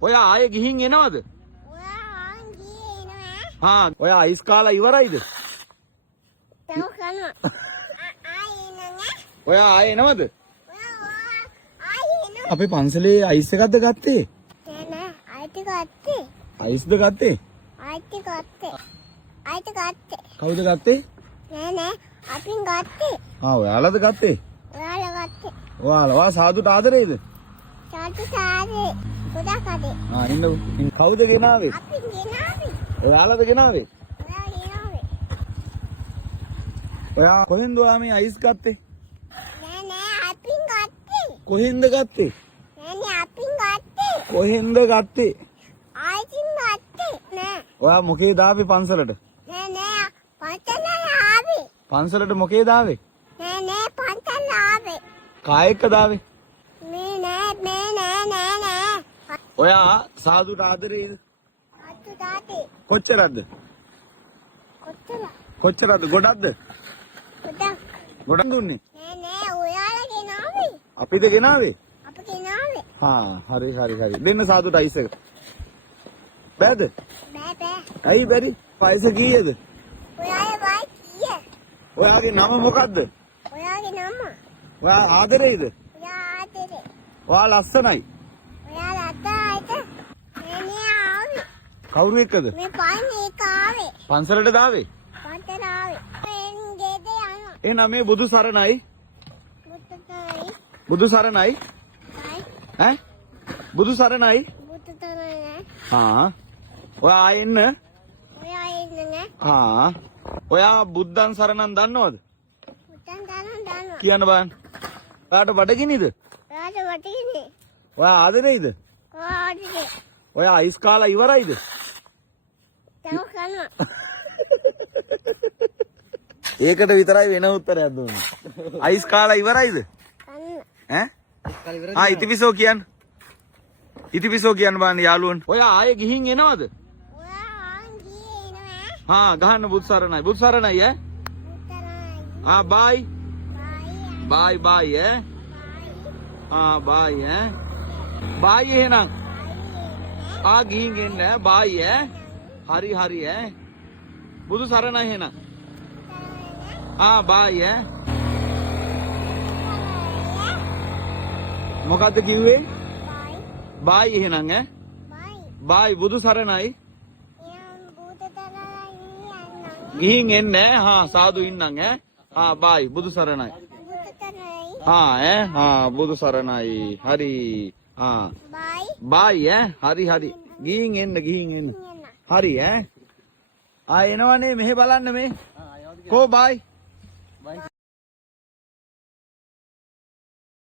ඔයා ආයේ ගිහින් එනවද? හා ඔයා අයිස් කාලා ඉවරයිද? ඔයා ආයේ එනවද? අපේ පන්සලේ අයිස් එකක්ද ගත්තේ? අයිස්ද ගත්තේ? කවුද ගත්තේ? අපින් ගත්තේ. ඔයාලද ගත්තේ? ඔයාලා සාදුට ආදරේද? සාදේ. ගොඩක් අදේ. ඉන්න කවුද ගෙනාවේ? අපින් ගෙනාවේ. ඔයාලද ගෙනාවේ? ඔයා කොහෙන්ද ඔයා මේ අයිස් ගත්තේ? අපින් ගත්තේ. කොහෙන්ද ගත්තේ? අපින් ගත්තේ. කොහෙන්ද ගත්තේ? ආයිතින් ගත්තේ. ඔයා මොකේද ආවේ පන්සලට? පන්සල ආවේ. පන්සලට මොකේද ආවේ? පන්සල ආවේ. කායෙක්ද ආවේ? නෑ. ඔයා සාදුට ආදරේද? අතු දාතේ. කොච්චරද? කොච්චරද? ගොඩක්ද? ගොඩක් දුන්නේ? ඔයාලා ගෙනාවේ. අපිද ගෙනාවේ? අපි ගෙනාවේ. හරි. දෙන්න සාදුට අයිස් එක. බෑද? බෑ. ඇයි බැරි? පයිස කීයද? ඔයාගේ වයි කීය? ඔයාගේ නම මොකද්ද? ඔයාගේ නම. ඔයා ආදරේද? ඔයා ආදරේ. ඔයා ලස්සනයි. ඔයා ලස්සනයිද? ආවේ. කවුරු එක්කද? මේ පයින් එක ආවේ. පන්සලට දාවේ? පන්සල ආවේ. ගෙද යනවා. එහෙනම් මේ බුදු සරණයි. මුත්තයි. බුදු සරණයි. ඈ? බුදු සරණයි. මුත්තයි. ඔයා එන්න. ඔයා ඉන්නේ. ඔයා බුද්ධං සරණං දන්නවද? මුත්තන් දන්නවා. කියන්න බලන්න. ඔයාට බඩගිනිද? ඔයාට වටිනේ. ඔයා ආදරේද? ඔයාගේ. ඔයා අයිස් කාලා ඉවරයිද? තව කනවා. ඒකට විතරයි වෙන උත්තරයක් දුන්නේ. අයිස් කාලා ඉවරයිද? කන්න. ඈ? ඉතිපිසෝ කියන්න. ඉතිපිසෝ කියන්න බලන්න යාළුවන්ට. ඔයා ආයේ ගිහින් එනවද? ඔයා ගියේ නෑ. ගහන්න බුදු සරණයි. බුදු සරණයි ඈ. මුත්තයි. බයි. බයි. බයි බයි ඈ. බයි එහෙනම්. ගිහින් එන්න බයි ඈ. හරි ඈ. බුදු සරණයි එහෙනම්. බයි ඈ. මොකද්ද කිව්වේ? බයි එහෙනම් ඈ. බයි බුදු සරණයි. ගිහින් එන්න සාදු ඉන්නම් ඈ. බයි බුදු සරණයි. බුදු සරණයි. හරි. බයි හරි. ගිහින් එන්න. හරි ඈ. එනවනේ මෙහෙ බලන්න මේ. කෝ බයි.